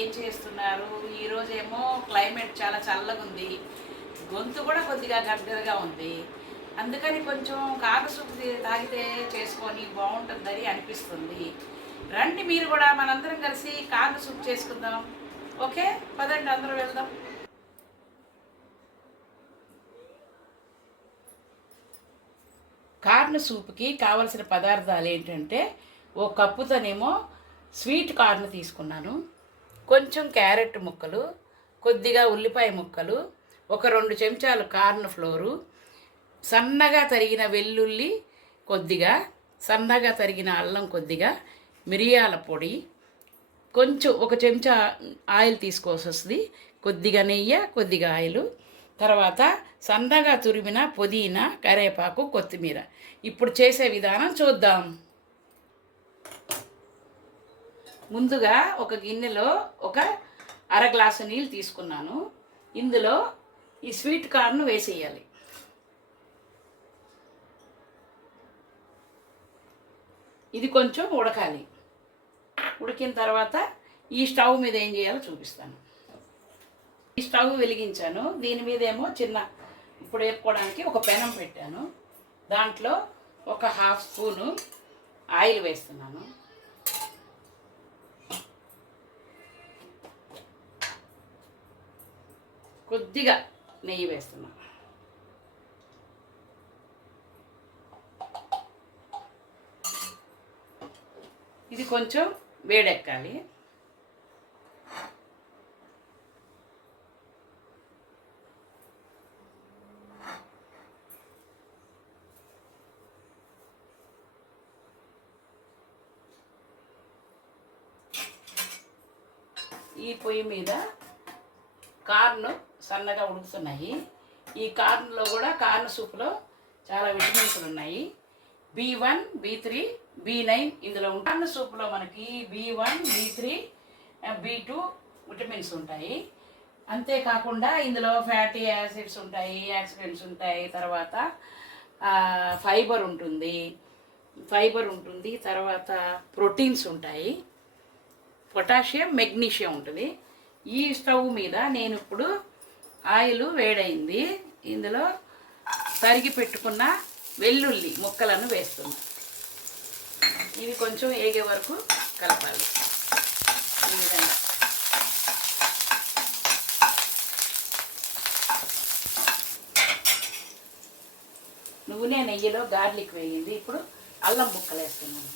ఏం చేస్తున్నారు? ఈరోజేమో క్లైమేట్ చాలా చల్లగా ఉంది, గొంతు కూడా కొద్దిగా గడ్డగా ఉంది. అందుకని కొంచెం కాక సూప్ తాగితే చేసుకొని బాగుంటుందని అనిపిస్తుంది. రండి మీరు కూడా మనందరం కలిసి కాక సూప్ చేసుకుందాం. ఓకే, పదండి అందరూ వెళ్దాం. కార్న్ సూప్కి కావలసిన పదార్థాలు ఏంటంటే, ఓ కప్పుతోనేమో స్వీట్ కార్న్ తీసుకున్నాను, కొంచెం క్యారెట్ ముక్కలు, కొద్దిగా ఉల్లిపాయ ముక్కలు, ఒక 2 చెంచాలు కార్న్ ఫ్లోరు, సన్నగా తరిగిన వెల్లుల్లి కొద్దిగా, సన్నగా తరిగిన అల్లం కొద్దిగా, మిరియాల పొడి, కొంచెం 1 చెంచా ఆయిల్ తీసుకోవాల్సి వస్తుంది, కొద్దిగా నెయ్యి, కొద్దిగా ఆయిల్, తర్వాత సన్నగా తురిమిన పుదీనా, కరివేపాకు, కొత్తిమీర. ఇప్పుడు చేసే విధానం చూద్దాం. ముందుగా ఒక గిన్నెలో ఒక అర గ్లాసు నీళ్ళు తీసుకున్నాను. ఇందులో ఈ స్వీట్ కార్న్ వేసేయాలి. ఇది కొంచెం ఉడకాలి. ఉడికిన తర్వాత ఈ స్టవ్ మీద ఏం చేయాలో చూపిస్తాను. ఈ స్టవ్ వెలిగించాను. దీని మీద ఏమో ఇప్పుడు వేపుకోవడానికి ఒక పెనం పెట్టాను. దాంట్లో ఒక 1/2 స్పూను ఆయిల్ వేస్తున్నాను. కొద్దిగా నెయ్యి వేస్తున్నాను. ఇది కొంచెం వేడెక్కాలి. ఈ పొయ్యి మీద కార్న్ సన్నగా ఉడుకుతున్నాయి. ఈ కార్న్లో కూడా కార్న్ సూప్లో చాలా విటమిన్స్లు ఉన్నాయి. B1, B3, B9 ఇందులో ఉంటాయి. కార్న్ సూప్లో మనకి B1, B3, B2 విటమిన్స్ ఉంటాయి. అంతేకాకుండా ఇందులో ఫ్యాటీ యాసిడ్స్ ఉంటాయి, యాక్సిడెంట్స్ ఉంటాయి, తర్వాత ఫైబర్ ఉంటుంది, తర్వాత ప్రోటీన్స్ ఉంటాయి, పొటాషియం, మెగ్నీషియం ఉంటుంది. ఈ స్టవ్ మీద నేను ఇప్పుడు ఆయిల్ వేడైంది. ఇందులో తరిగి పెట్టుకున్న వెల్లుల్లి ముక్కలను వేస్తున్నా. ఇవి కొంచెం ఏగే వరకు కలపాలి. ఈ విధంగా నూనె నెయ్యిలో గార్లిక్ వేయింది. ఇప్పుడు అల్లం ముక్కలు వేస్తున్నాను.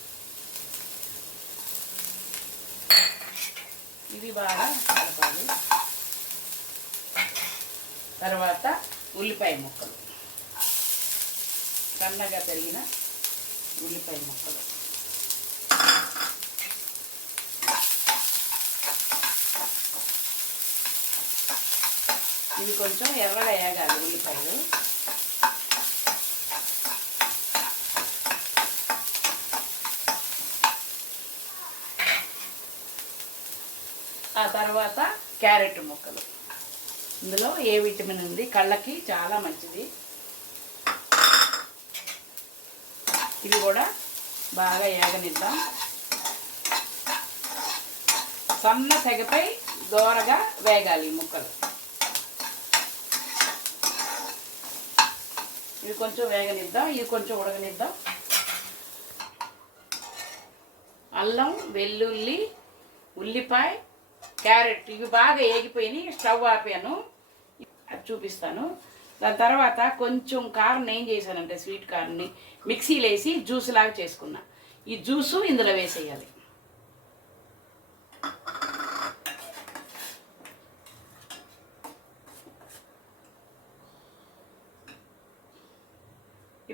ఇవి బాగా కలపాలి. తర్వాత ఉల్లిపాయ ముక్కలు, సన్నగా తరిగిన ఉల్లిపాయ ముక్కలు, ఇవి కొంచెం ఎర్రగా వేగాలి ఉల్లిపాయలు. ఆ తర్వాత క్యారెట్ ముక్కలు. ఇందులో ఏ విటమిన్ ఉంది, కళ్ళకి చాలా మంచిది. ఇవి కూడా బాగా ఏగనిద్దాం. సన్న సెగపై దోరగా వేగాలి ముక్కలు. ఇవి కొంచెం వేగనిద్దాం, ఇవి కొంచెం ఉడకనిద్దాం. అల్లం, వెల్లుల్లి, ఉల్లిపాయ, క్యారెట్ ఇవి బాగా ఏగిపోయినాయి. స్టవ్ ఆపాను, అది చూపిస్తాను. దాని తర్వాత కొంచెం కార్న్ ఏం చేశానంటే, స్వీట్ కార్న్ని మిక్సీలో వేసి జ్యూస్ లాగా చేసుకున్నా. ఈ జ్యూసు ఇందులో వేసేయాలి.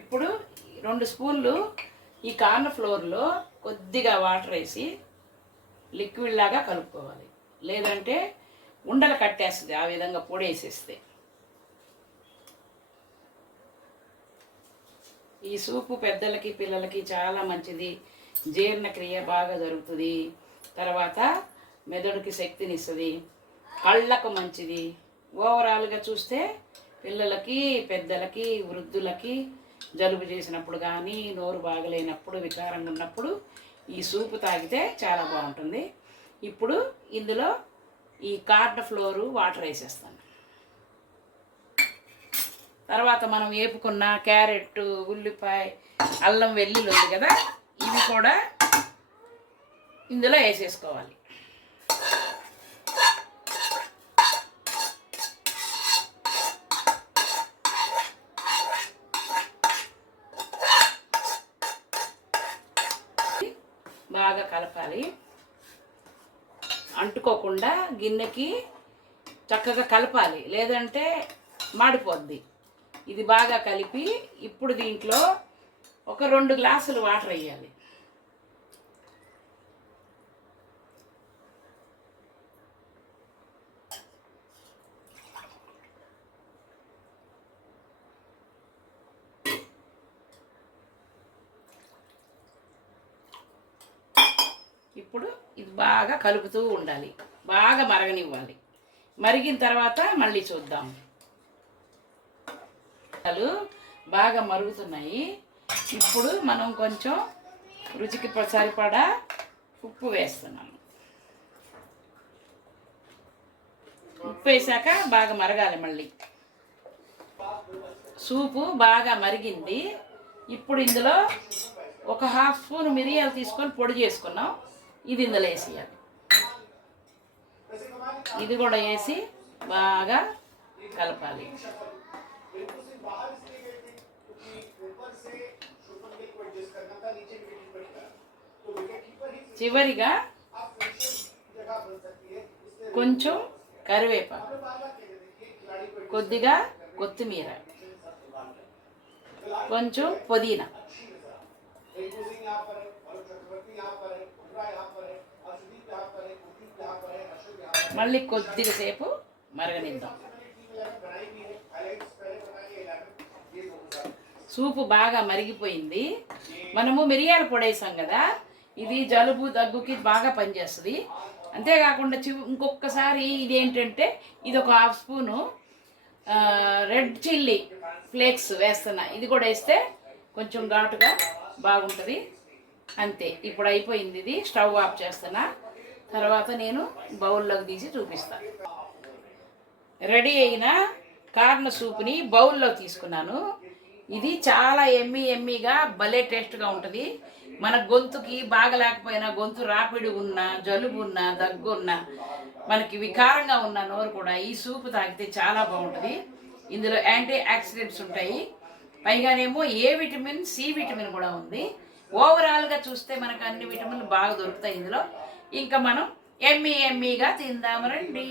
ఇప్పుడు 2 స్పూన్లు ఈ కార్న్ ఫ్లోర్లో కొద్దిగా వాటర్ వేసి లిక్విడ్ లాగా కలుపుకోవాలి. లేదంటే ఉండలు కట్టేస్తుంది ఆ విధంగా పొడి వేసేస్తే. ఈ సూపు పెద్దలకి పిల్లలకి చాలా మంచిది. జీర్ణక్రియ బాగా జరుగుతుంది. తర్వాత మెదడుకి శక్తినిస్తుంది, కళ్ళకు మంచిది. ఓవరాల్గా చూస్తే పిల్లలకి, పెద్దలకి, వృద్ధులకి జలుబు చేసినప్పుడు కానీ, నోరు బాగలేనప్పుడు, వికారంగా ఉన్నప్పుడు ఈ సూపు తాగితే చాలా బాగుంటుంది. ఇప్పుడు ఇందులో ఈ కార్న్ ఫ్లోరు వాటర్ వేసేస్తాను. తర్వాత మనం వేపుకున్న క్యారెట్, ఉల్లిపాయ, అల్లం వెల్లుల్లి ఉంది కదా, ఇవి కూడా ఇందులో వేసేసుకోవాలి. బాగా కలపాలి, అంటుకోకుండా గిన్నెకి చక్కగా కలపాలి, లేదంటే మాడిపోద్ది. ఇది బాగా కలిపి ఇప్పుడు దీంట్లో ఒక 2 గ్లాసులు వాటర్ వేయాలి. ఇప్పుడు ఇది బాగా కలుపుతూ ఉండాలి, బాగా మరగనివ్వాలి. మరిగిన తర్వాత మళ్ళీ చూద్దాం. బాగా మరుగుతున్నాయి. ఇప్పుడు మనం కొంచెం రుచికి సరిపడా ఉప్పు వేస్తున్నాను. ఉప్పు వేసాక బాగా మరగాలి. మళ్ళీ సూపు బాగా మరిగింది. ఇప్పుడు ఇందులో ఒక 1/2 స్పూన్ మిరియాలు తీసుకొని పొడి చేసుకున్నాం, ఇది ఇందులో వేసేయాలి. ఇది కూడా వేసి బాగా కలపాలి. చివరిగా కొంచెం కరివేపాకు, కొద్దిగా కొత్తిమీర, కొంచెం పుదీనా, మళ్ళీ కొద్దిగా సేపు మరగనిద్దాం. సూపు బాగా మరిగిపోయింది. మనము మిరియాల పొడి వేసాం కదా, ఇది జలుబు దగ్గుకి బాగా పనిచేస్తుంది. అంతేకాకుండా ఇంకొకసారి ఇదేంటంటే ఇది ఒక 1/2 స్పూను రెడ్ చిల్లీ ఫ్లేక్స్ వేస్తున్నా, ఇది కూడా వేస్తే కొంచెం ఘాటుగా బాగుంటుంది. అంతే, ఇప్పుడు అయిపోయింది. ఇది స్టవ్ ఆఫ్ చేస్తున్నా. తర్వాత నేను బౌల్లోకి తీసి చూపిస్తాను. రెడీ అయిన కార్న్ సూప్ని బౌల్లో తీసుకున్నాను. ఇది చాలా ఎమ్మీగా భలే టేస్ట్గా ఉంటుంది. మన గొంతుకి బాగలేకపోయినా, గొంతు రాపిడి ఉన్నా, జలుబు ఉన్నా, దగ్గు ఉన్నా, మనకి వికారంగా ఉన్న నోరు కూడా ఈ సూప్ తాగితే చాలా బాగుంటుంది. ఇందులో యాంటీ ఆక్సిడెంట్స్ ఉంటాయి, పైగానేమో ఏ విటమిన్, సి విటమిన్ కూడా ఉంది. ఓవరాల్గా చూస్తే మనకు అన్ని విటమిన్లు బాగా దొరుకుతాయి ఇందులో. ఇంకా మనం ఎమ్మీగా తిందాము రండి.